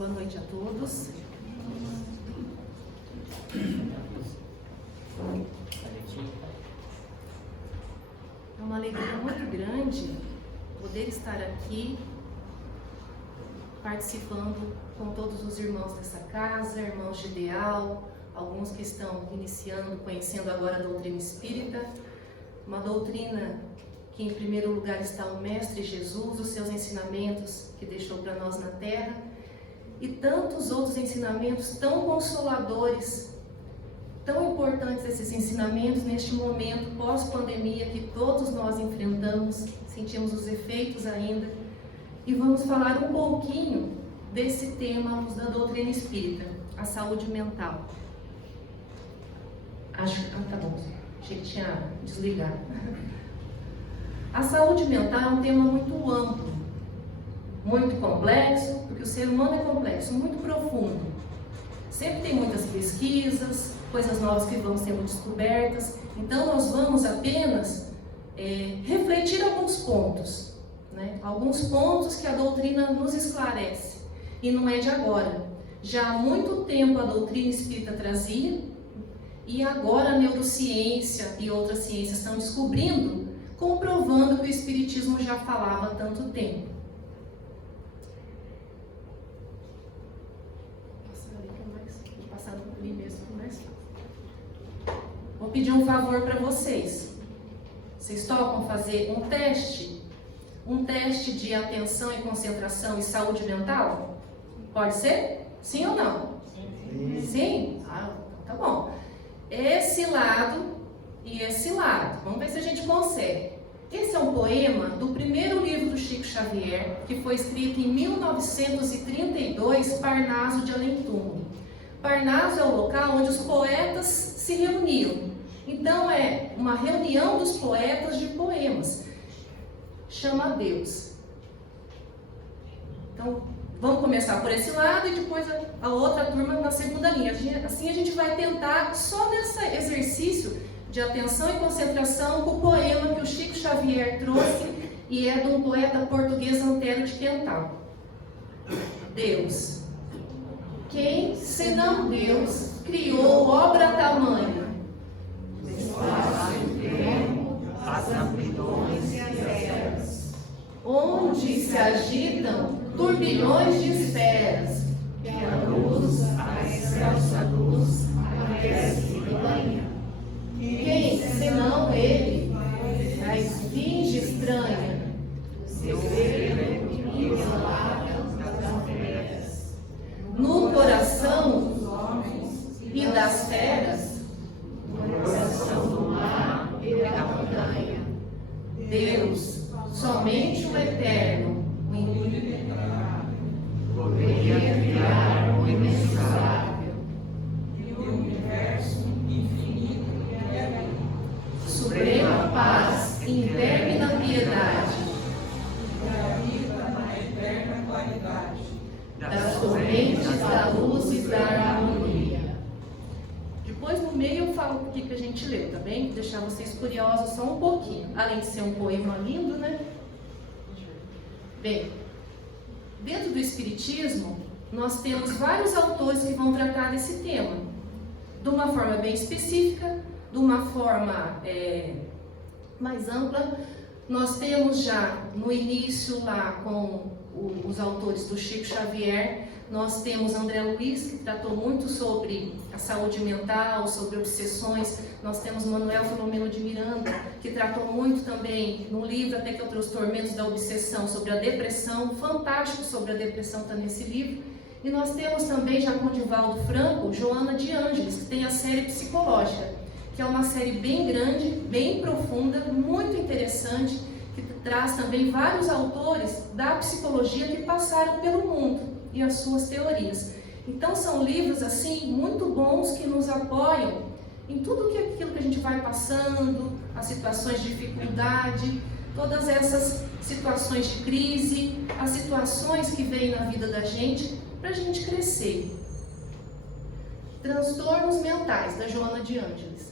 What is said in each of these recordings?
Boa noite a todos. É uma alegria muito grande poder estar aqui participando com todos os irmãos dessa casa, irmãos de ideal, alguns que estão iniciando, conhecendo agora a doutrina espírita, uma doutrina que em primeiro lugar está o Mestre Jesus, os seus ensinamentos que deixou para nós na terra, e tantos outros ensinamentos tão consoladores, tão importantes esses ensinamentos neste momento pós-pandemia que todos nós enfrentamos, sentimos os efeitos ainda, e vamos falar um pouquinho desse tema da doutrina espírita, a saúde mental. Tá bom, achei que tinha desligado. A saúde mental é um tema muito amplo, muito complexo, porque o ser humano é complexo, muito profundo. Sempre tem muitas pesquisas, coisas novas que vão sendo descobertas, então nós vamos apenas refletir alguns pontos, né? Alguns pontos que a doutrina nos esclarece, e não é de agora. Já há muito tempo a doutrina espírita trazia, e agora a neurociência e outras ciências estão descobrindo, comprovando que o espiritismo já falava há tanto tempo. Vou pedir um favor para vocês. Vocês topam fazer um teste? Um teste de atenção e concentração e saúde mental? Pode ser? Sim ou não? Sim? Sim? Ah, tá bom. Esse lado e esse lado. Vamos ver se a gente consegue. Esse é um poema do primeiro livro do Chico Xavier, que foi escrito em 1932, Parnaso de Além-Túmulo. Parnaso é o local onde os poetas se reuniam. Então é uma reunião dos poetas de poemas. Chama Deus. Então vamos começar por esse lado e depois a outra turma na segunda linha. Assim a gente vai tentar, só nesse exercício de atenção e concentração, com o poema que o Chico Xavier trouxe, e é de um poeta português, Antero de Quental. Deus. Quem, senão Deus, criou obra tamanha? Espaço e tempo, as amplidões e as eras, onde se agitam turbilhões de esferas, que a luz, a excelsa luz, aquece e banha. Quem, senão ele, a esfinge estranha, seu ser inigualável das feras, no coração dos homens e das feras, no coração do mar e da montanha. Deus, somente o eterno, o inimaginável, poderia criar o imensurável e o universo infinito e além. Suprema paz, interna piedade, e a vida na eterna claridade, das correntes da luz e da harmonia. Depois no meio eu falo o que a gente leu, tá bem? Vou deixar vocês curiosos só um pouquinho. Além de ser um poema lindo, né? Bem, dentro do Espiritismo, nós temos vários autores que vão tratar desse tema, de uma forma bem específica, de uma forma mais ampla. Nós temos já no início lá com os autores do Chico Xavier, nós temos André Luiz, que tratou muito sobre a saúde mental, sobre obsessões. Nós temos Manuel Filomeno de Miranda, que tratou muito também, no livro até que eu trouxe Tormentos da Obsessão, sobre a depressão, fantástico sobre a depressão está nesse livro. E nós temos também, já com Divaldo Franco, Joana de Ângeles, que tem a série Psicológica, que é uma série bem grande, bem profunda, muito interessante, que traz também vários autores da psicologia que passaram pelo mundo e as suas teorias. Então são livros assim muito bons que nos apoiam em tudo aquilo que a gente vai passando, as situações de dificuldade, todas essas situações de crise, as situações que vêm na vida da gente para a gente crescer. Transtornos mentais, da Joana de Ângeles.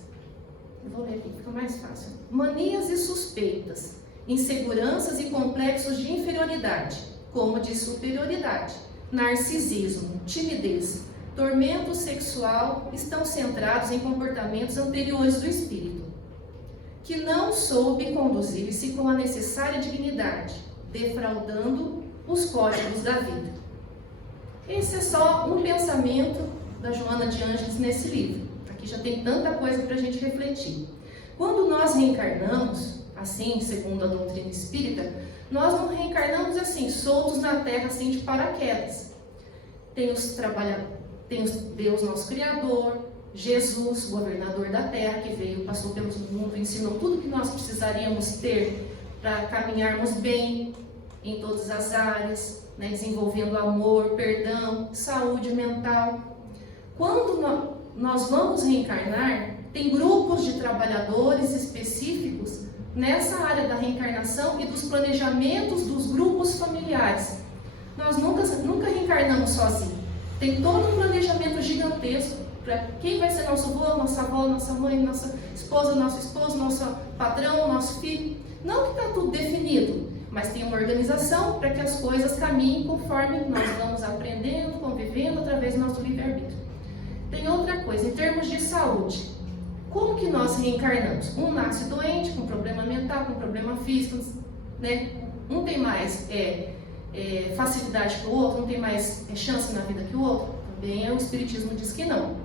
Eu vou ler aqui, fica mais fácil. Manias e suspeitas, inseguranças e complexos de inferioridade, como de superioridade, narcisismo, timidez, tormento sexual estão centrados em comportamentos anteriores do espírito, que não soube conduzir-se com a necessária dignidade, defraudando os códigos da vida. Esse é só um pensamento da Joana de Ângeles nesse livro. Aqui já tem tanta coisa para a gente refletir. Quando nós reencarnamos, assim, segundo a doutrina espírita, nós não reencarnamos assim, soltos na terra, assim, de paraquedas. Tem Deus, nosso Criador, Jesus, governador da terra, que veio, passou pelo mundo, ensinou tudo que nós precisaríamos ter para caminharmos bem em todas as áreas, né, desenvolvendo amor, perdão, saúde mental. Quando nós vamos reencarnar, tem grupos de trabalhadores específicos nessa área da reencarnação e dos planejamentos dos grupos familiares. Nós nunca reencarnamos sozinhos. Tem todo um planejamento gigantesco para quem vai ser nosso avô, nossa avó, nossa mãe, nossa esposa, nosso esposo, nosso patrão, nosso filho. Não que está tudo definido, mas tem uma organização para que as coisas caminhem conforme nós vamos aprendendo, convivendo através do nosso livre-arbítrio. Tem outra coisa, em termos de saúde. Como que nós reencarnamos? Um nasce doente, com problema mental, com problema físico, né? Um tem mais facilidade que o outro, um tem mais chance na vida que o outro. Também o Espiritismo diz que não.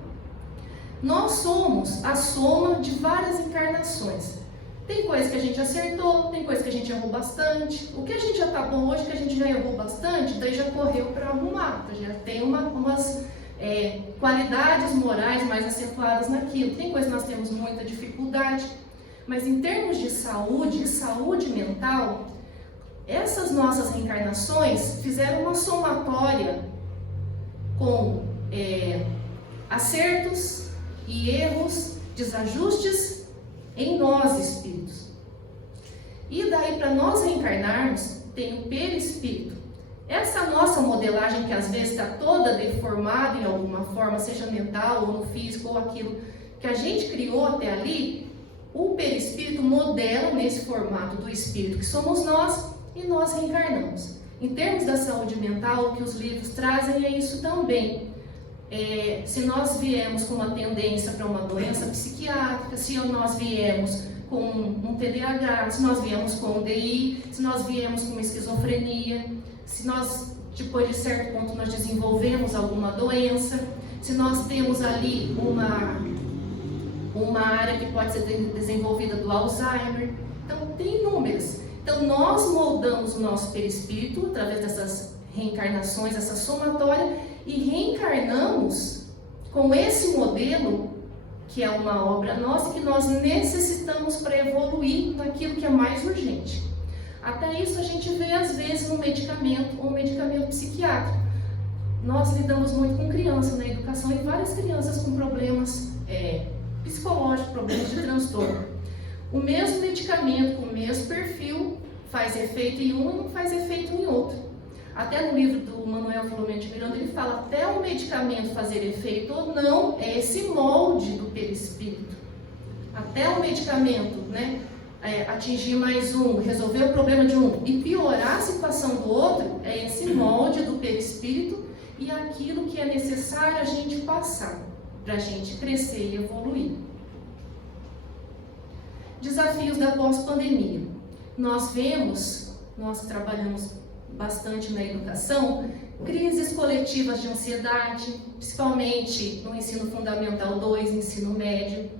Nós somos a soma de várias encarnações. Tem coisa que a gente acertou, tem coisa que a gente errou bastante. O que a gente já está bom hoje, que a gente já errou bastante, daí já correu para arrumar. Já tem umas qualidades morais mais acentuadas naquilo. Tem coisa que nós temos muita dificuldade. Mas em termos de saúde e saúde mental, essas nossas reencarnações fizeram uma somatória com acertos e erros, desajustes em nós espíritos. E daí, para nós reencarnarmos, tem o perispírito. Essa nossa modelagem, que às vezes está toda deformada em alguma forma, seja mental ou no físico ou aquilo que a gente criou até ali, o perispírito modela nesse formato do espírito que somos nós, e nós reencarnamos. Em termos da saúde mental, o que os livros trazem é isso também. Se nós viemos com uma tendência para uma doença psiquiátrica, se nós viemos com um TDAH, se nós viemos com um DI, se nós viemos com uma esquizofrenia, se nós, depois de certo ponto, nós desenvolvemos alguma doença, se nós temos ali uma área que pode ser desenvolvida do Alzheimer. Então, tem inúmeras. Então, nós moldamos o nosso perispírito através dessas reencarnações, essa somatória, e reencarnamos com esse modelo, que é uma obra nossa, que nós necessitamos para evoluir naquilo que é mais urgente. Até isso a gente vê, às vezes, no medicamento ou medicamento psiquiátrico. Nós lidamos muito com crianças na educação e várias crianças com problemas psicológicos, problemas de transtorno. O mesmo medicamento, com o mesmo perfil, faz efeito em um e não faz efeito em outro. Até no livro do Manuel Filomeno de Miranda, ele fala, até o medicamento fazer efeito ou não, é esse molde do perispírito. Até o medicamento, né, atingir mais um, resolver o problema de um e piorar a situação do outro, é esse molde do perispírito e aquilo que é necessário a gente passar, para a gente crescer e evoluir. Desafios da pós-pandemia. Nós trabalhamos bastante na educação, crises coletivas de ansiedade, principalmente no ensino fundamental 2, ensino médio.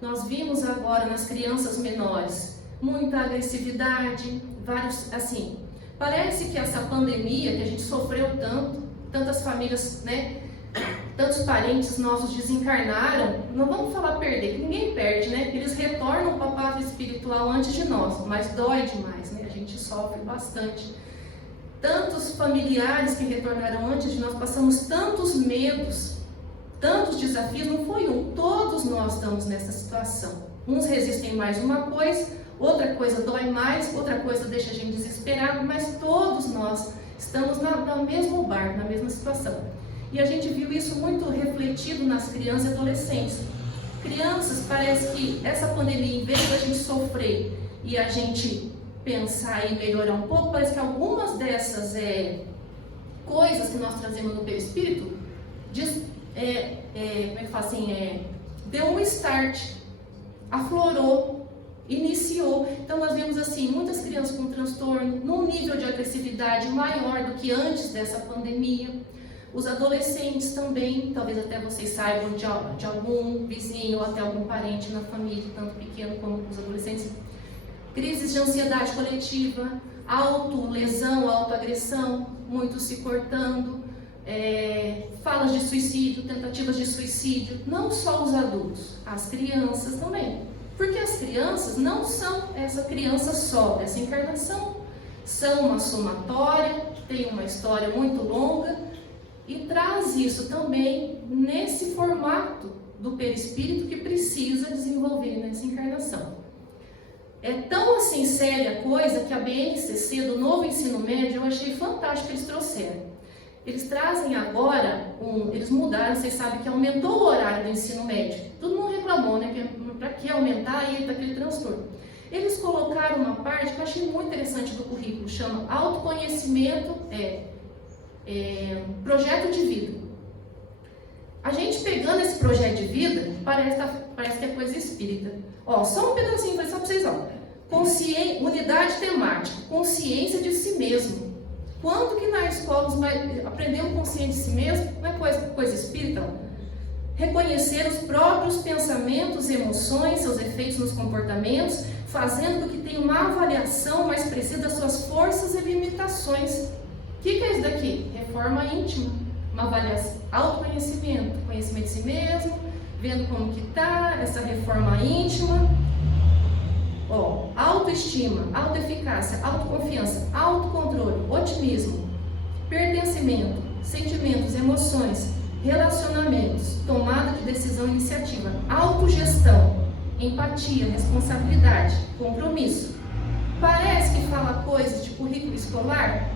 Nós vimos agora nas crianças menores muita agressividade, parece que essa pandemia que a gente sofreu tantas famílias, né, tantos parentes nossos desencarnaram, não vamos falar perder, que ninguém perde, né? Eles retornam para a pátria espiritual antes de nós, mas dói demais, né? A gente sofre bastante. Tantos familiares que retornaram antes de nós, passamos tantos medos, tantos desafios, não foi um, todos nós estamos nessa situação. Uns resistem mais uma coisa, outra coisa dói mais, outra coisa deixa a gente desesperado, mas todos nós estamos no mesmo barco, na mesma situação. E a gente viu isso muito refletido nas crianças e adolescentes. Crianças, parece que essa pandemia, em vez de a gente sofrer e a gente pensar e melhorar um pouco, parece que algumas dessas coisas que nós trazemos no perispírito, deu um start, aflorou, iniciou. Então nós vemos assim, muitas crianças com transtorno, num nível de agressividade maior do que antes dessa pandemia. Os adolescentes também, talvez até vocês saibam de algum vizinho ou até algum parente na família, tanto pequeno como os adolescentes. Crises de ansiedade coletiva, autolesão, autoagressão, muitos se cortando, falas de suicídio, tentativas de suicídio, não só os adultos, as crianças também. Porque as crianças não são essa criança só dessa encarnação, são uma somatória, tem uma história muito longa e traz isso também nesse formato do perispírito que precisa desenvolver nessa encarnação. É tão assim séria a coisa que a BNCC do novo ensino médio eu achei fantástico que eles trouxeram. Eles trazem agora, eles mudaram, vocês sabem que aumentou o horário do ensino médio. Todo mundo reclamou, né? Para que aumentar aí daquele transtorno? Eles colocaram uma parte que eu achei muito interessante do currículo, chama autoconhecimento, projeto de vida. A gente pegando esse projeto de vida, parece que é coisa espírita. Ó, só um pedacinho, só para vocês, ó. Unidade temática, consciência de si mesmo. Quando que na escola aprendemos consciência de si mesmo? Não é coisa espírita? Reconhecer os próprios pensamentos, emoções, seus efeitos nos comportamentos, fazendo com que tenha uma avaliação mais precisa das suas forças e limitações. O que é isso daqui? Reforma íntima, uma avaliação, autoconhecimento, conhecimento de si mesmo, vendo como que está essa reforma íntima. Ó, autoestima, autoeficácia, autoconfiança, autocontrole, otimismo, pertencimento, sentimentos, emoções, relacionamentos, tomada de decisão e iniciativa, autogestão, empatia, responsabilidade, compromisso. Parece que fala coisas de currículo escolar,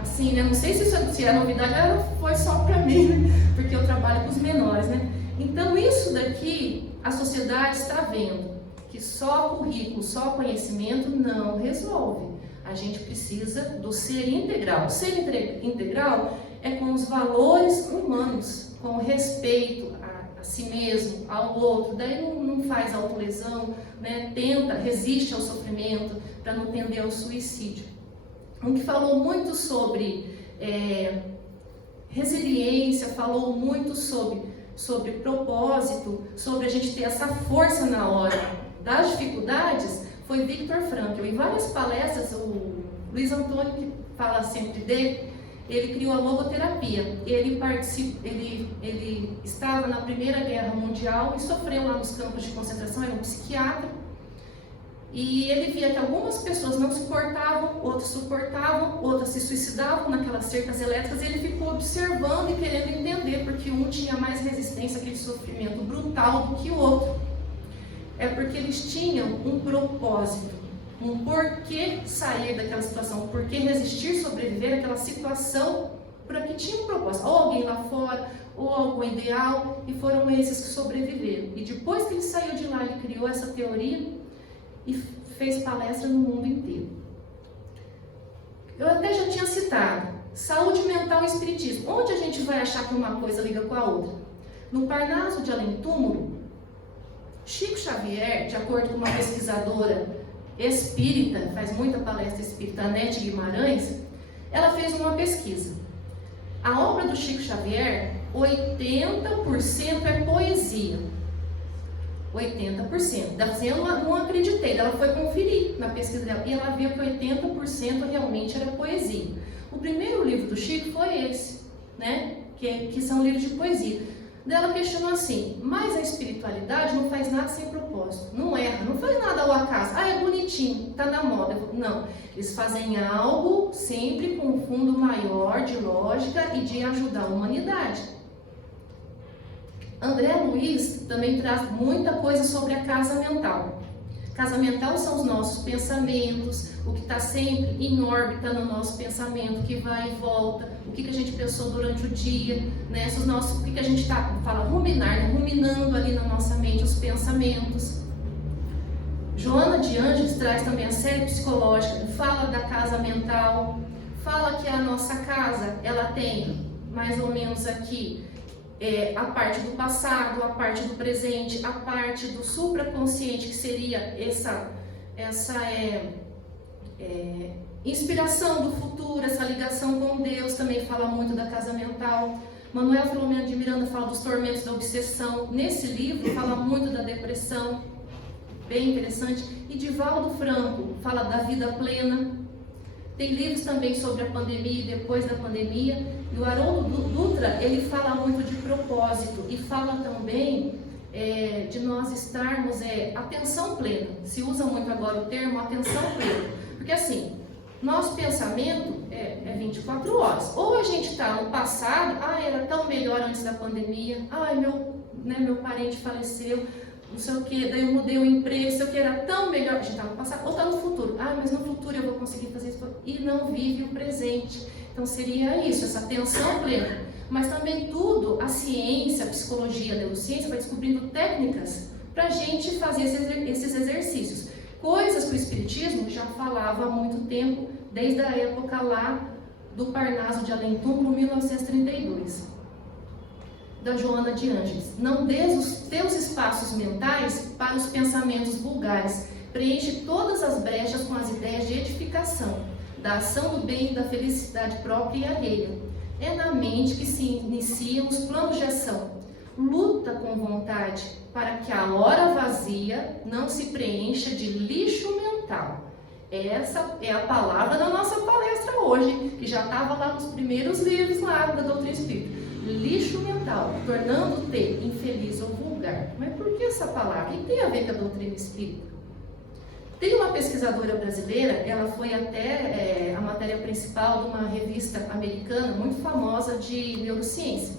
assim, né? Não sei se a novidade ela foi só para mim, né? Porque eu trabalho com os menores, né? Então isso daqui a sociedade está vendo que só currículo, só conhecimento não resolve. A gente precisa do ser integral. O ser integral é com os valores humanos, com o respeito a si mesmo, ao outro. Daí não faz autolesão, né? Resiste ao sofrimento para não tender ao suicídio. Um que falou muito sobre resiliência, falou muito sobre propósito, sobre a gente ter essa força na hora das dificuldades, foi Viktor Frankl. Em várias palestras, o Luiz Antônio, que fala sempre dele, ele criou a logoterapia. Ele estava na Primeira Guerra Mundial e sofreu lá nos campos de concentração, era um psiquiatra. E ele via que algumas pessoas não suportavam, outras suportavam, outras se suicidavam naquelas cercas elétricas, e ele ficou observando e querendo entender, porque um tinha mais resistência àquele sofrimento brutal do que o outro. É porque eles tinham um propósito, um porquê sair daquela situação, um porquê resistir, sobreviver àquela situação, porque tinha um propósito, ou alguém lá fora, ou algum ideal, e foram esses que sobreviveram. E depois que ele saiu de lá, ele criou essa teoria e fez palestra no mundo inteiro. Eu até já tinha citado, saúde mental e espiritismo. Onde a gente vai achar que uma coisa liga com a outra? No Parnaso de Além Túmulo, Chico Xavier, de acordo com uma pesquisadora espírita, faz muita palestra espírita, Anete Guimarães, ela fez uma pesquisa. A obra do Chico Xavier, 80% é poesia. 80%. Eu não acreditei, ela foi conferir na pesquisa dela e ela viu que 80% realmente era poesia. O primeiro livro do Chico foi esse, né? Que são livros de poesia. Ela questionou assim, mas a espiritualidade não faz nada sem propósito, não erra, não faz nada ao acaso, é bonitinho, tá na moda. Não, eles fazem algo sempre com um fundo maior de lógica e de ajudar a humanidade. André Luiz também traz muita coisa sobre a casa mental. Casa mental são os nossos pensamentos, o que está sempre em órbita no nosso pensamento, que vai e volta, o que a gente pensou durante o dia, né? O que a gente fala ruminar, né? Ruminando ali na nossa mente os pensamentos. Joana de Ângeles traz também a série psicológica, fala da casa mental, fala que a nossa casa, ela tem mais ou menos aqui a parte do passado, a parte do presente, a parte do supraconsciente, que seria essa inspiração do futuro, essa ligação com Deus. Também fala muito da casa mental. Manuel Filomeno de Miranda fala dos tormentos da obsessão. Nesse livro fala muito da depressão, bem interessante. E Divaldo Franco fala da vida plena. Tem livros também sobre a pandemia e depois da pandemia. E o Haroldo Dutra, ele fala muito de propósito e fala também de nós estarmos atenção plena. Se usa muito agora o termo atenção plena. Porque assim, nosso pensamento é 24 horas. Ou a gente está no passado, era tão melhor antes da pandemia, meu parente faleceu, não sei o que, daí eu mudei o emprego, sei o que, era tão melhor, a gente está no passado, ou está no futuro, mas no futuro eu vou conseguir fazer isso, e não vive o presente. Então seria isso, essa atenção plena. Mas também tudo, a ciência, a psicologia, a neurociência vai descobrindo técnicas para a gente fazer esses exercícios. Coisas que o Espiritismo já falava há muito tempo, desde a época lá do Parnaso de Além Túmulo, 1932, da Joana de Ângeles. Não dês os teus espaços mentais para os pensamentos vulgares. Preenche todas as brechas com as ideias de edificação, da ação do bem e da felicidade própria e alheia. É na mente que se iniciam os planos de ação. Luta com vontade para que a hora vazia não se preencha de lixo mental. Essa é a palavra da nossa palestra hoje, que já estava lá nos primeiros livros lá da doutrina espírita. Lixo mental, tornando-te infeliz ou vulgar. Mas por que essa palavra? O que tem a ver com a doutrina espírita? Tem uma pesquisadora brasileira, ela foi até a matéria principal de uma revista americana muito famosa de neurociência,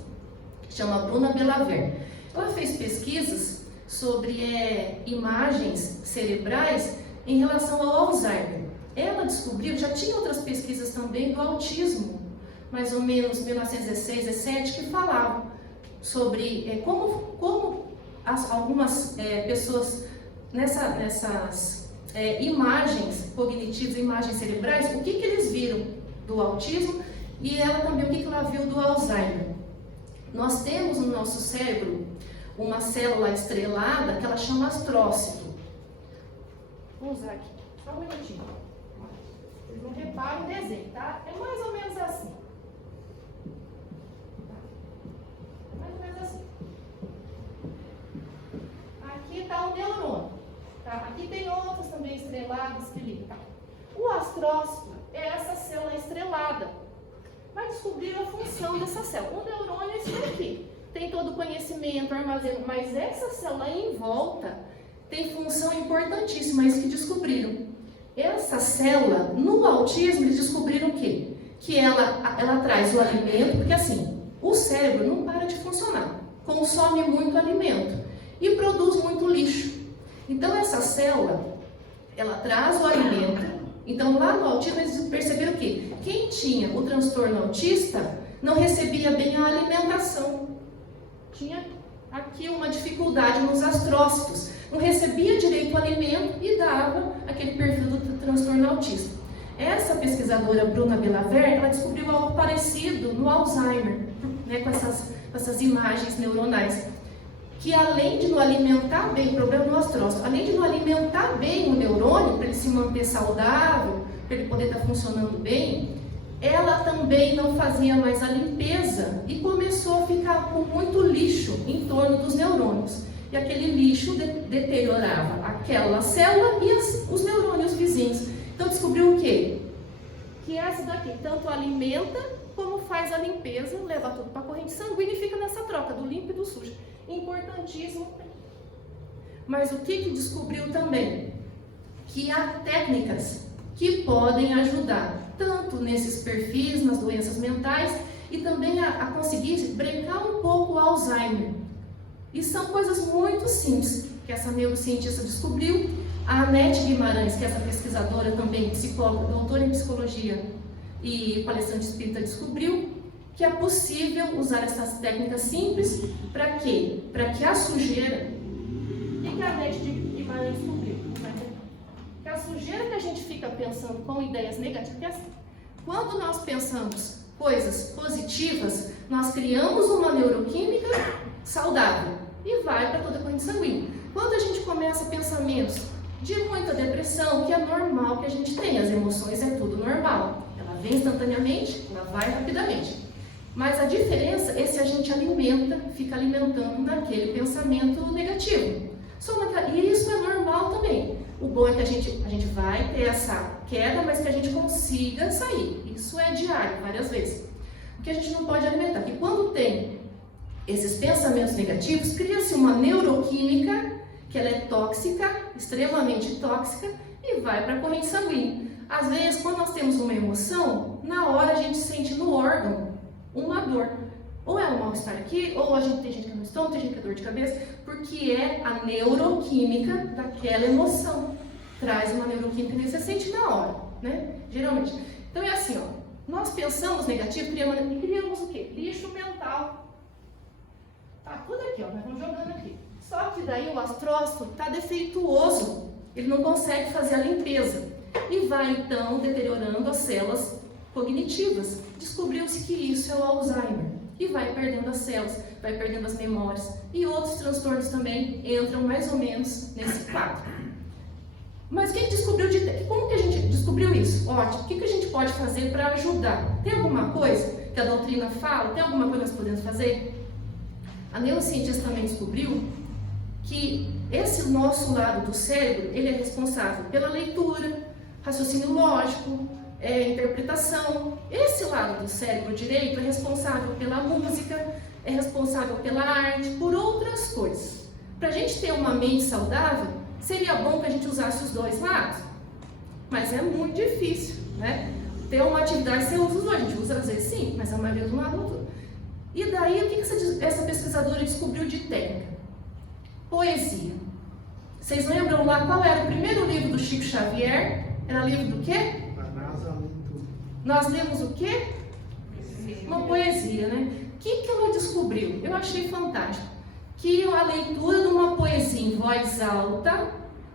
que chama Bruna Belaver. Ela fez pesquisas sobre imagens cerebrais em relação ao Alzheimer. Ela descobriu, já tinha outras pesquisas também do autismo, mais ou menos 1916, 17, que falavam sobre como algumas pessoas nessas imagens cognitivas, imagens cerebrais, o que eles viram do autismo, e ela também o que ela viu do Alzheimer. Nós temos no nosso cérebro uma célula estrelada que ela chama astrócito. Vamos usar aqui, só um minutinho. Vocês não reparam o desenho, tá? É mais ou menos assim. Mais ou menos assim. Aqui está o neurônio. Tá? Aqui tem outros também estrelados que ligam. Tá? O astrócito é essa célula estrelada. Vai descobrir a função dessa célula. O neurônio é isso aqui. Tem todo o conhecimento, armazena, mas essa célula em volta tem função importantíssima, é isso que descobriram. Essa célula, no autismo, eles descobriram o quê? Que ela traz o alimento, porque assim, o cérebro não para de funcionar, consome muito alimento e produz muito lixo. Então essa célula, ela traz o alimento. Então lá no autismo eles perceberam que quem tinha o transtorno autista não recebia bem a alimentação. Tinha aqui uma dificuldade nos astrócitos. Não recebia direito o alimento e dava aquele perfil do transtorno autista. Essa pesquisadora Bruna Belaver, ela descobriu algo parecido no Alzheimer, né, com essas imagens neuronais. Que além de não alimentar bem, o problema do astrócito, além de não alimentar bem o neurônio, para ele se manter saudável, para ele poder estar funcionando bem, ela também não fazia mais a limpeza e começou a ficar com muito lixo em torno dos neurônios. E aquele lixo deteriorava aquela célula e os neurônios vizinhos. Então descobriu o quê? Que essa daqui tanto alimenta como faz a limpeza, leva tudo para a corrente sanguínea e fica nessa troca do limpo e do sujo. Importantíssimo. Mas o que descobriu também? Que há técnicas que podem ajudar tanto nesses perfis, nas doenças mentais, e também a conseguir brincar um pouco o Alzheimer. E são coisas muito simples que essa neurocientista descobriu. A Anete Guimarães, que é essa pesquisadora também, psicóloga, doutora em psicologia e palestrante espírita, descobriu que é possível usar essas técnicas simples para quê? Para que a sujeira, e que a Anete Guimarães descobriu, que a sujeira que a gente fica pensando com ideias negativas, quando nós pensamos coisas positivas, nós criamos uma neuroquímica saudável e vai para toda a corrente sanguínea. Quando a gente começa pensamentos de muita depressão, que é normal que a gente tenha, as emoções é tudo normal. Ela vem instantaneamente, ela vai rapidamente. Mas a diferença é se a gente alimenta, fica alimentando naquele pensamento negativo. E isso é normal também. O bom é que a gente vai ter essa queda, mas que a gente consiga sair. Isso é diário, várias vezes. O que a gente não pode alimentar, porque quando tem esses pensamentos negativos, cria-se uma neuroquímica que ela é tóxica, extremamente tóxica, e vai para a corrente sanguínea. Às vezes, quando nós temos uma emoção, na hora a gente sente no órgão uma dor. Ou é um mal-estar aqui, ou a gente tem gente que não estômago, tem gente que é dor de cabeça, porque é a neuroquímica daquela emoção. Traz uma neuroquímica que você sente na hora, né? Geralmente. Então é assim, ó, nós pensamos negativo, criamos o quê? Lixo mental. Tá tudo aqui, ó, nós vamos jogando aqui. Só que daí o astrócito está defeituoso, ele não consegue fazer a limpeza. E vai então deteriorando as células cognitivas. Descobriu-se que isso é o Alzheimer. E vai perdendo as células, vai perdendo as memórias. E outros transtornos também entram mais ou menos nesse quadro. Mas quem descobriu como que a gente descobriu isso? Ótimo, o que a gente pode fazer para ajudar? Tem alguma coisa que a doutrina fala? Tem alguma coisa que nós podemos fazer? A neurocientista também descobriu que esse nosso lado do cérebro, ele é responsável pela leitura, raciocínio lógico, interpretação. Esse lado do cérebro direito é responsável pela música, é responsável pela arte, por outras coisas. Para a gente ter uma mente saudável, seria bom que a gente usasse os dois lados, mas é muito difícil, né? Ter uma atividade você usa os dois, a gente usa às vezes sim, mas a maioria do lado outro. E daí, o que essa pesquisadora descobriu de técnica? Poesia. Vocês lembram lá qual era o primeiro livro do Chico Xavier? Era livro do quê? Nós lemos o quê? Uma poesia, né? O que ela descobriu? Eu achei fantástico. Que a leitura de uma poesia em voz alta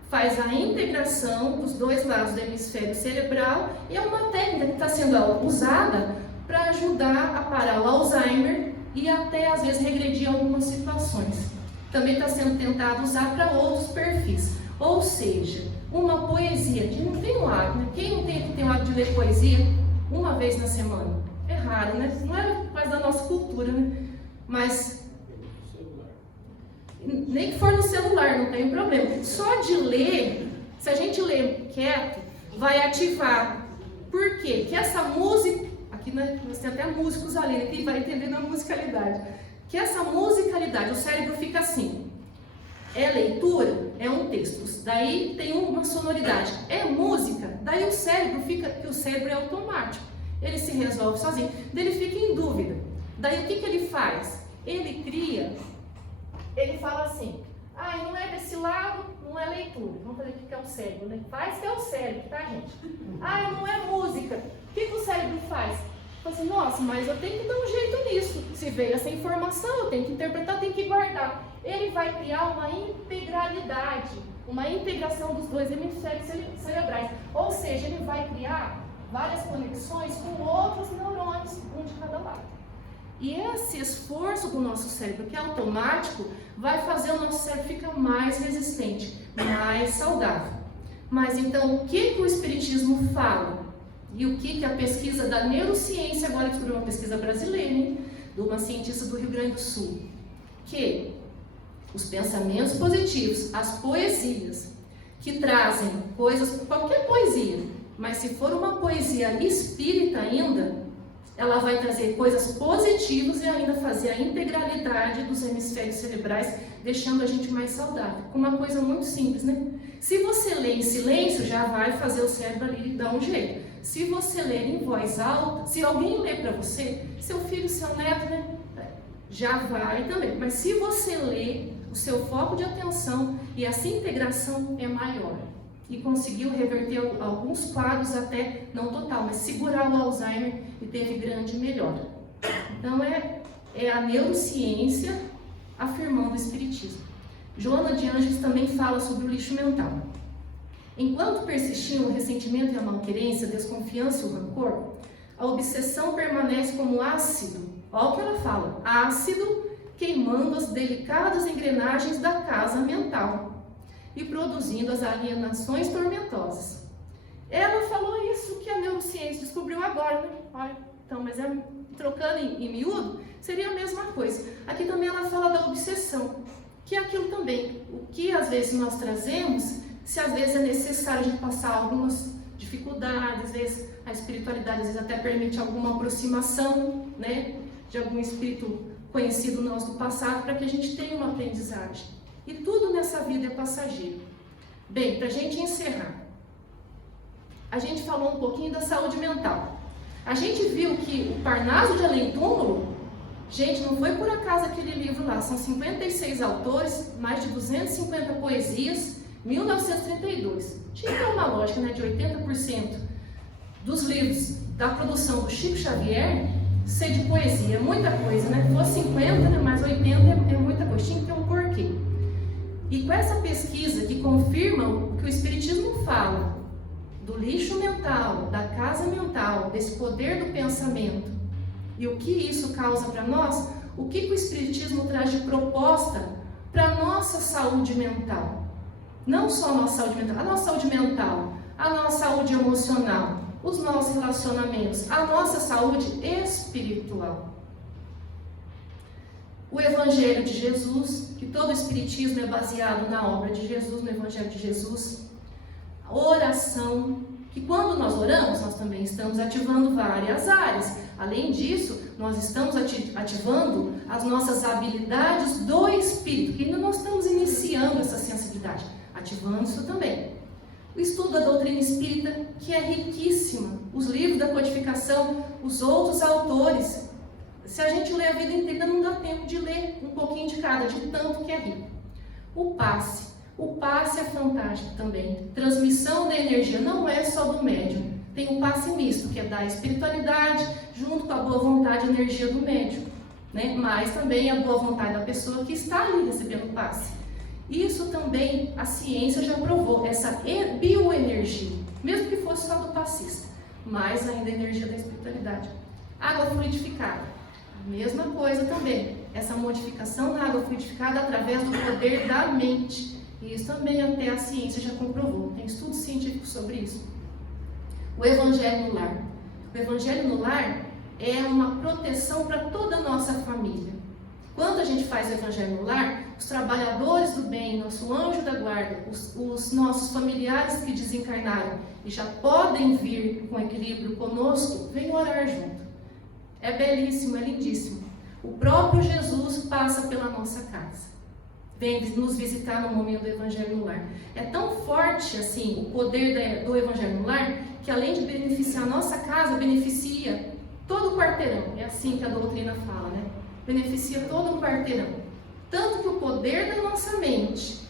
faz a integração dos dois lados do hemisfério cerebral e é uma técnica que está sendo usada para ajudar a parar o Alzheimer e até às vezes regredir algumas situações. Também está sendo tentado usar para outros perfis. Ou seja, uma poesia, que não tem um hábito, né? Quem não tem o hábito de ler poesia uma vez na semana? É raro, né? Não é mais da nossa cultura, né? Mas nem que for no celular, não tem problema. Só de ler, se a gente ler quieto, vai ativar. Por quê? Que essa música, aqui nós temos até músicos ali, né, que vai entendendo a musicalidade. Que essa musicalidade, o cérebro fica assim. É leitura, é um texto. Daí tem uma sonoridade. É música, daí o cérebro fica, que o cérebro é automático. Ele se resolve sozinho. Daí ele fica em dúvida. Daí o que ele faz? Ele cria, ele fala assim, não é desse lado, não é leitura. Vamos fazer o que é o cérebro, né? Faz que é o cérebro, tá, gente? Não é música. O que o cérebro faz? Fala assim, nossa, mas eu tenho que dar um jeito nisso. Se veio essa informação, eu tenho que interpretar, eu tenho que guardar. Ele vai criar uma integralidade, uma integração dos dois hemisférios cerebrais. Ou seja, ele vai criar várias conexões com outros neurônios, um de cada lado. E esse esforço do nosso cérebro, que é automático, vai fazer o nosso cérebro ficar mais resistente, mais saudável. Mas então, o que o Espiritismo fala? E o que a pesquisa da neurociência, agora descobriu uma pesquisa brasileira, hein? De uma cientista do Rio Grande do Sul, que os pensamentos positivos, as poesias, que trazem coisas, qualquer poesia, mas se for uma poesia espírita ainda, ela vai trazer coisas positivas e ainda fazer a integralidade dos hemisférios cerebrais, deixando a gente mais saudável. Uma coisa muito simples, né? Se você lê em silêncio, já vai fazer o cérebro ali dar um jeito. Se você ler em voz alta, se alguém ler para você, seu filho, seu neto, né? Já vai também. Mas se você ler, o seu foco de atenção e essa integração é maior. E conseguiu reverter alguns quadros até, não total, mas segurar o Alzheimer e teve grande melhora. Então é a neurociência afirmando o Espiritismo. Joana de Ângeles também fala sobre o lixo mental. Enquanto persistiam o ressentimento e a malquerência, a desconfiança e o rancor, a obsessão permanece como ácido, olha o que ela fala, ácido queimando as delicadas engrenagens da casa mental e produzindo as alienações tormentosas. Ela falou isso que a neurociência descobriu agora, né? Olha, então, mas trocando em miúdo, seria a mesma coisa. Aqui também ela fala da obsessão, que é aquilo também, o que às vezes nós trazemos, se às vezes é necessário a gente passar algumas dificuldades, às vezes a espiritualidade às vezes até permite alguma aproximação, né, de algum espírito conhecido nosso do passado, para que a gente tenha uma aprendizagem. E tudo nessa vida é passageiro. Bem, para a gente encerrar, a gente falou um pouquinho da saúde mental. A gente viu que o Parnaso de Além Túmulo, gente, não foi por acaso aquele livro lá, são 56 autores, mais de 250 poesias, 1932. Tinha que ter uma lógica, né, de 80% dos livros da produção do Chico Xavier ser de poesia, muita coisa, né? Se fosse 50, né, mas 80 é muita coisa, tinha que ter um porquê. E com essa pesquisa que confirma o que o Espiritismo fala, do lixo mental, da casa mental, desse poder do pensamento, e o que isso causa para nós, o que o Espiritismo traz de proposta para a nossa saúde mental. Não só a nossa saúde mental, a nossa saúde mental, a nossa saúde emocional, os nossos relacionamentos, a nossa saúde espiritual. O Evangelho de Jesus, que todo o Espiritismo é baseado na obra de Jesus, no Evangelho de Jesus. A oração, que quando nós oramos, nós também estamos ativando várias áreas. Além disso, nós estamos ativando as nossas habilidades do Espírito, que ainda nós estamos iniciando essa sensibilidade, ativando isso também. O estudo da doutrina espírita, que é riquíssima, os livros da codificação, os outros autores. Se a gente ler a vida inteira, não dá tempo de ler um pouquinho de cada, de tanto que é rico. O passe é fantástico também. Transmissão da energia não é só do médium. Tem o passe misto, que é da espiritualidade, junto com a boa vontade e energia do médium, né? Mas também a boa vontade da pessoa que está ali recebendo o passe. Isso também a ciência já provou, essa bioenergia, mesmo que fosse só do passista, mais ainda a energia da espiritualidade. Água fluidificada, a mesma coisa também, essa modificação da água fluidificada através do poder da mente. E isso também até a ciência já comprovou, tem estudos científicos sobre isso. O Evangelho no Lar. O Evangelho no Lar é uma proteção para toda a nossa família. Quando a gente faz o Evangelho no Lar, os trabalhadores do bem, nosso anjo da guarda, os nossos familiares que desencarnaram e já podem vir com equilíbrio conosco, vem orar junto. É belíssimo, é lindíssimo. O próprio Jesus passa pela nossa casa, vem nos visitar no momento do Evangelho no Lar. É tão forte assim o poder do Evangelho no Lar, que além de beneficiar a nossa casa, beneficia todo o quarteirão. É assim que a doutrina fala, né? Beneficia todo o quarteirão. Tanto que o poder da nossa mente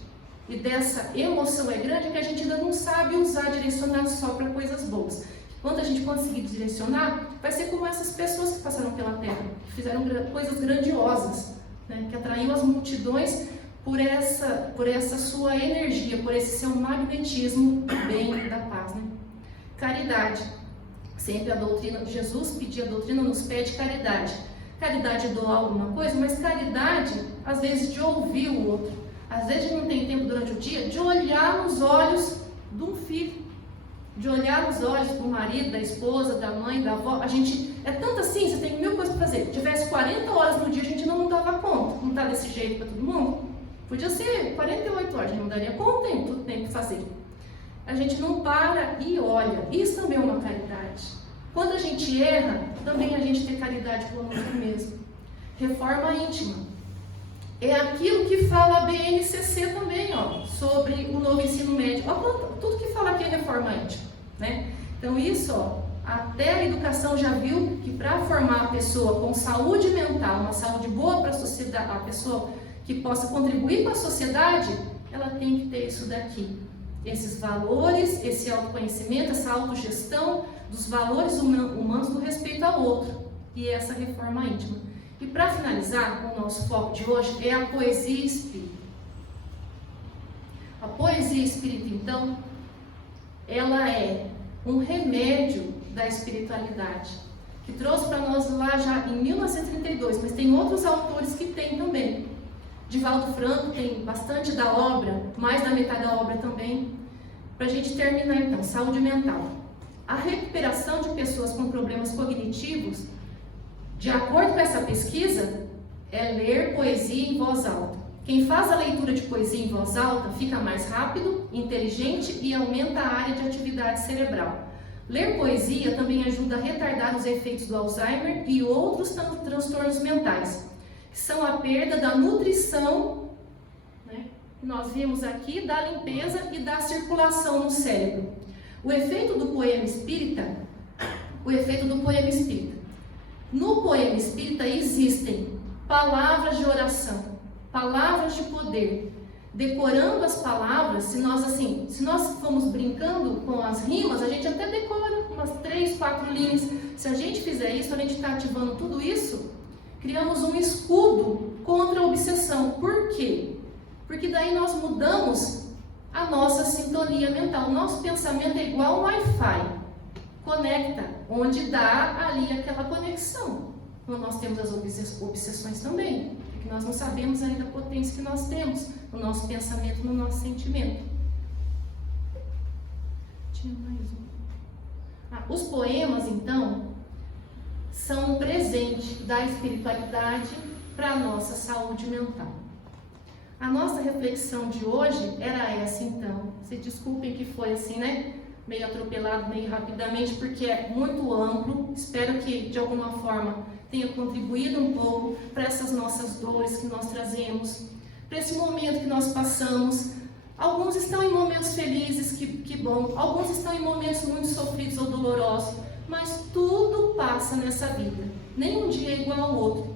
e dessa emoção é grande que a gente ainda não sabe usar, direcionar só para coisas boas. Quando a gente conseguir direcionar, vai ser como essas pessoas que passaram pela Terra, que fizeram coisas grandiosas, né? Que atraíram as multidões por essa sua energia, por esse seu magnetismo do bem e da paz, né? Caridade. Sempre a doutrina de Jesus pedia, a doutrina nos pede caridade. Caridade é doar alguma coisa, mas caridade, às vezes, de ouvir o outro. Às vezes a gente não tem tempo durante o dia de olhar nos olhos de um filho, de olhar nos olhos do marido, da esposa, da mãe, da avó. A gente é tanto assim, você tem 1000 coisas para fazer. Se tivesse 40 horas no dia, a gente não dava conta. Não está desse jeito para todo mundo? Podia ser 48 horas, a gente não daria conta, tem tudo tem que fazer. A gente não para e olha. Isso também é uma caridade. Quando a gente erra, também a gente tem caridade conosco mesmo. Reforma íntima. É aquilo que fala a BNCC também, ó, sobre o novo ensino médio. Ó, tudo que fala aqui é reforma íntima, né? Então isso, ó, até a educação já viu que para formar a pessoa com saúde mental, uma saúde boa para a sociedade, a pessoa que possa contribuir com a sociedade, ela tem que ter isso daqui. Esses valores, esse autoconhecimento, essa autogestão dos valores humanos do respeito ao outro. E essa reforma íntima. E para finalizar, com o nosso foco de hoje, é a poesia espírita. A poesia espírita, então, ela é um remédio da espiritualidade. que trouxe para nós lá já em 1932, mas tem outros autores que tem também. Divaldo Franco tem bastante da obra, mais da metade da obra também. Para a gente terminar então, saúde mental. A recuperação de pessoas com problemas cognitivos, de acordo com essa pesquisa, é ler poesia em voz alta. Quem faz a leitura de poesia em voz alta fica mais rápido, inteligente e aumenta a área de atividade cerebral. Ler poesia também ajuda a retardar os efeitos do Alzheimer e outros transtornos mentais, que são a perda da nutrição, né, que nós vimos aqui, da limpeza e da circulação no cérebro. O efeito do poema espírita, No poema espírita existem palavras de oração, palavras de poder. Decorando as palavras, se nós formos brincando com as rimas, a gente até decora umas 3, 4 linhas. Se a gente fizer isso, a gente está ativando tudo isso, criamos um escudo contra a obsessão. Por quê? Porque daí nós mudamos a nossa sintonia mental. Nosso pensamento é igual um Wi-Fi. Conecta, onde dá ali aquela conexão. Então nós temos as obsessões também, porque nós não sabemos ainda a potência que nós temos no nosso pensamento, no nosso sentimento. Tinha mais um. Os poemas, então, são um presente da espiritualidade para a nossa saúde mental. A nossa reflexão de hoje era essa, então. Se desculpem que foi assim, né? Meio atropelado, meio rapidamente, porque é muito amplo. Espero que, de alguma forma, tenha contribuído um pouco para essas nossas dores que nós trazemos, para esse momento que nós passamos. Alguns estão em momentos felizes, que bom. Alguns estão em momentos muito sofridos ou dolorosos. Mas tudo passa nessa vida. Nenhum dia é igual ao outro.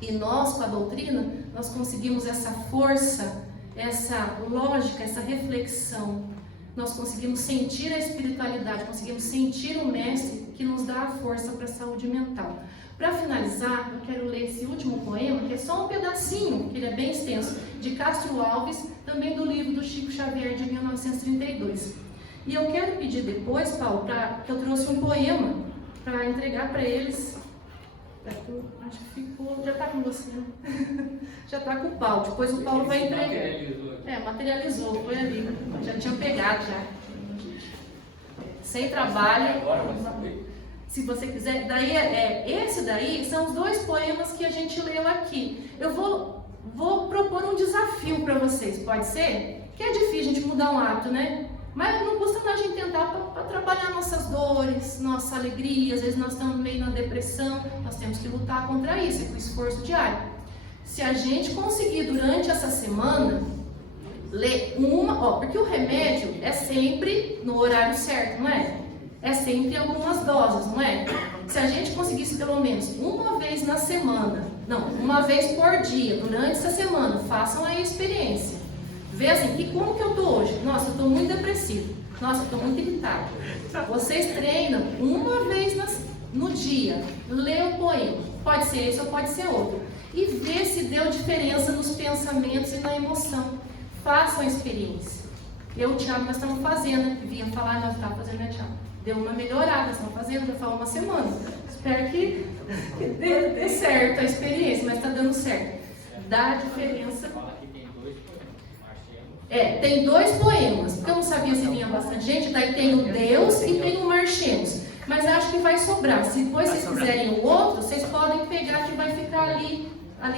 E nós, com a doutrina, nós conseguimos essa força, essa lógica, essa reflexão. Nós conseguimos sentir a espiritualidade, conseguimos sentir o Mestre que nos dá a força para a saúde mental. Para finalizar, eu quero ler esse último poema, que é só um pedacinho, que ele é bem extenso, de Castro Alves, também do livro do Chico Xavier, de 1932. E eu quero pedir depois, Paulo, que eu trouxe um poema para entregar para eles. Acho que ficou, já está com você, né? Já está com o Paulo, depois o Paulo vai entregar. Materializou, foi ali, já tinha pegado já. Sem trabalho. Se você quiser, daí esse daí são os 2 poemas que a gente leu aqui. Eu vou propor um desafio para vocês, pode ser? Que é difícil a gente mudar um hábito, né? Mas não custa nada a gente tentar para trabalhar nossas dores, nossa alegria. Às vezes nós estamos meio na depressão, nós temos que lutar contra isso, com esforço diário. Se a gente conseguir durante essa semana ler porque o remédio é sempre no horário certo, não é? É sempre algumas doses, não é? Se a gente conseguisse pelo menos uma vez na semana, uma vez por dia, durante essa semana, façam aí a experiência. Vê assim, e como que eu tô hoje? Nossa, eu tô muito depressivo. Nossa, eu tô muito irritado. Vocês treinam uma vez no dia, lê o poema. Pode ser esse ou pode ser outro. E vê se deu diferença nos pensamentos e na emoção. Façam a experiência. Eu e o Thiago, nós estamos fazendo. Vinha falar, nós estávamos fazendo, né, Thiago? Deu uma melhorada, nós estamos fazendo, já faz uma semana. Espero que dê certo a experiência, mas está dando certo. Dá diferença. Tem 2 poemas, porque eu não sabia se vinha bastante gente, daí tem o Deus e tem o Marchemos. Mas acho que vai sobrar. Se depois vocês quiserem o outro, vocês podem pegar que vai ficar ali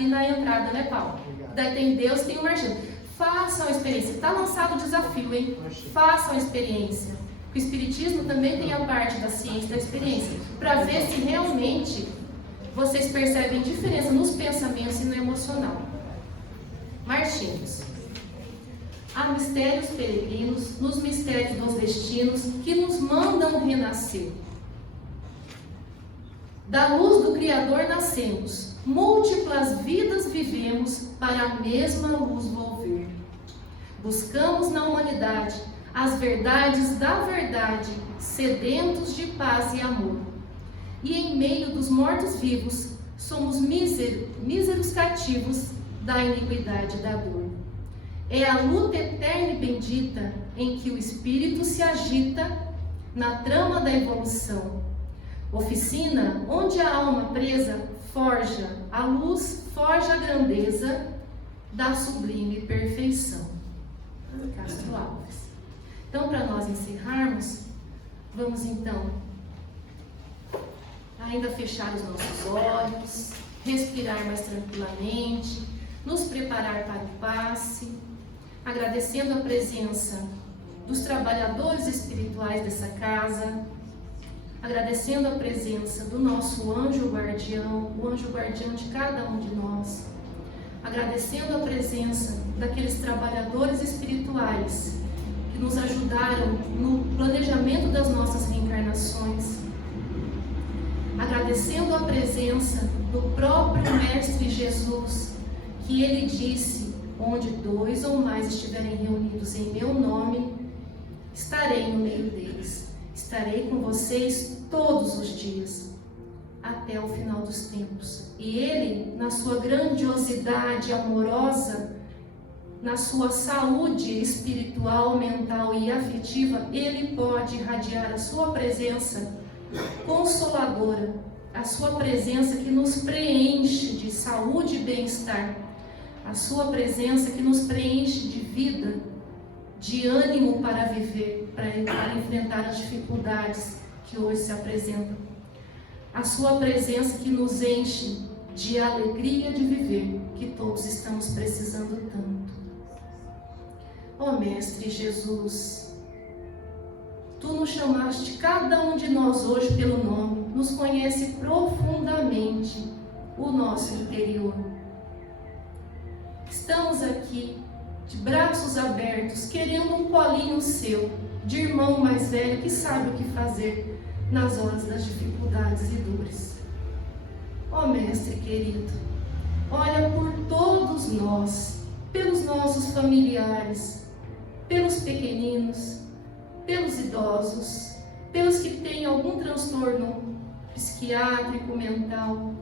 na entrada, né, Paulo? Daí tem Deus e tem o Marchemos. Façam a experiência. Está lançado o desafio, hein? Façam a experiência. O Espiritismo também tem a parte da ciência da experiência, para ver se realmente vocês percebem diferença nos pensamentos e no emocional. Marchemos. Há mistérios peregrinos nos mistérios dos destinos que nos mandam renascer. Da luz do Criador nascemos, múltiplas vidas vivemos para a mesma luz volver. Buscamos na humanidade as verdades da verdade, sedentos de paz e amor. E em meio dos mortos-vivos, somos míseros cativos da iniquidade e da dor. É a luta eterna e bendita em que o espírito se agita na trama da evolução. Oficina onde a alma presa forja a luz, forja a grandeza da sublime perfeição. Castro Alves. Então, para nós encerrarmos, vamos então ainda fechar os nossos olhos, respirar mais tranquilamente, nos preparar para o passe, agradecendo a presença dos trabalhadores espirituais dessa casa, agradecendo a presença do nosso anjo guardião, o anjo guardião de cada um de nós, agradecendo a presença daqueles trabalhadores espirituais que nos ajudaram no planejamento das nossas reencarnações, agradecendo a presença do próprio Mestre Jesus, que ele disse: onde 2 ou mais estiverem reunidos em meu nome, estarei no meio deles, estarei com vocês todos os dias, até o final dos tempos. E ele, na sua grandiosidade amorosa, na sua saúde espiritual, mental e afetiva, ele pode irradiar a sua presença consoladora, a sua presença que nos preenche de saúde e bem-estar, a sua presença que nos preenche de vida, de ânimo para viver, para enfrentar as dificuldades que hoje se apresentam, a sua presença que nos enche de alegria de viver, que todos estamos precisando tanto. Ó Mestre Jesus, Tu nos chamaste cada um de nós hoje pelo nome, nos conhece profundamente o nosso interior. Estamos aqui de braços abertos, querendo um colinho seu, de irmão mais velho que sabe o que fazer nas horas das dificuldades e dores. Ó Mestre querido, olha por todos nós, pelos nossos familiares, pelos pequeninos, pelos idosos, pelos que têm algum transtorno psiquiátrico, mental.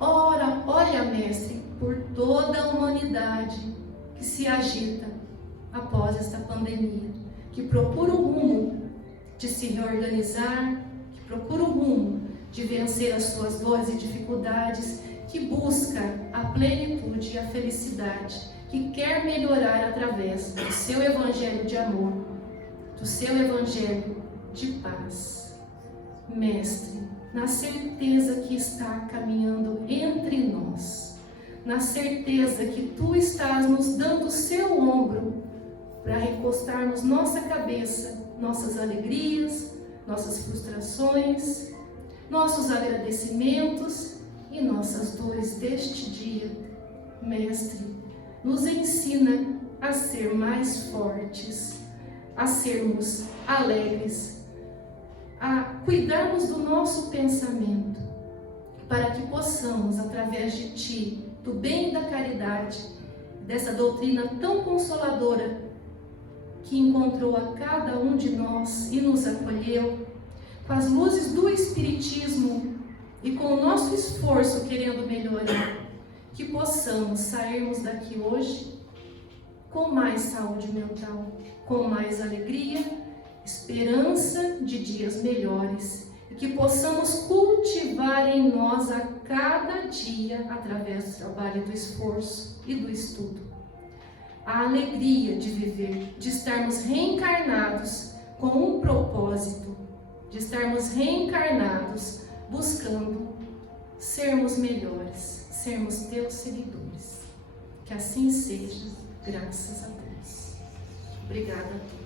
Olha, Mestre, por toda a humanidade que se agita após esta pandemia, que procura o rumo de se reorganizar, que procura o rumo de vencer as suas dores e dificuldades, que busca a plenitude e a felicidade, que quer melhorar através do seu evangelho de amor, do seu evangelho de paz. Mestre, na certeza que está caminhando entre nós, na certeza que Tu estás nos dando o seu ombro para recostarmos nossa cabeça, nossas alegrias, nossas frustrações, nossos agradecimentos e nossas dores deste dia. Mestre, nos ensina a ser mais fortes, a sermos alegres, a cuidarmos do nosso pensamento, para que possamos, através de Ti, do bem e da caridade, dessa doutrina tão consoladora que encontrou a cada um de nós e nos acolheu, com as luzes do Espiritismo e com o nosso esforço querendo melhorar, que possamos sairmos daqui hoje com mais saúde mental, com mais alegria, esperança de dias melhores, e que possamos cultivar em nós a cada dia, através do trabalho, do esforço e do estudo, a alegria de viver, de estarmos reencarnados com um propósito, de estarmos reencarnados buscando sermos melhores, sermos Teus seguidores. Que assim seja, graças a Deus. Obrigada a todos.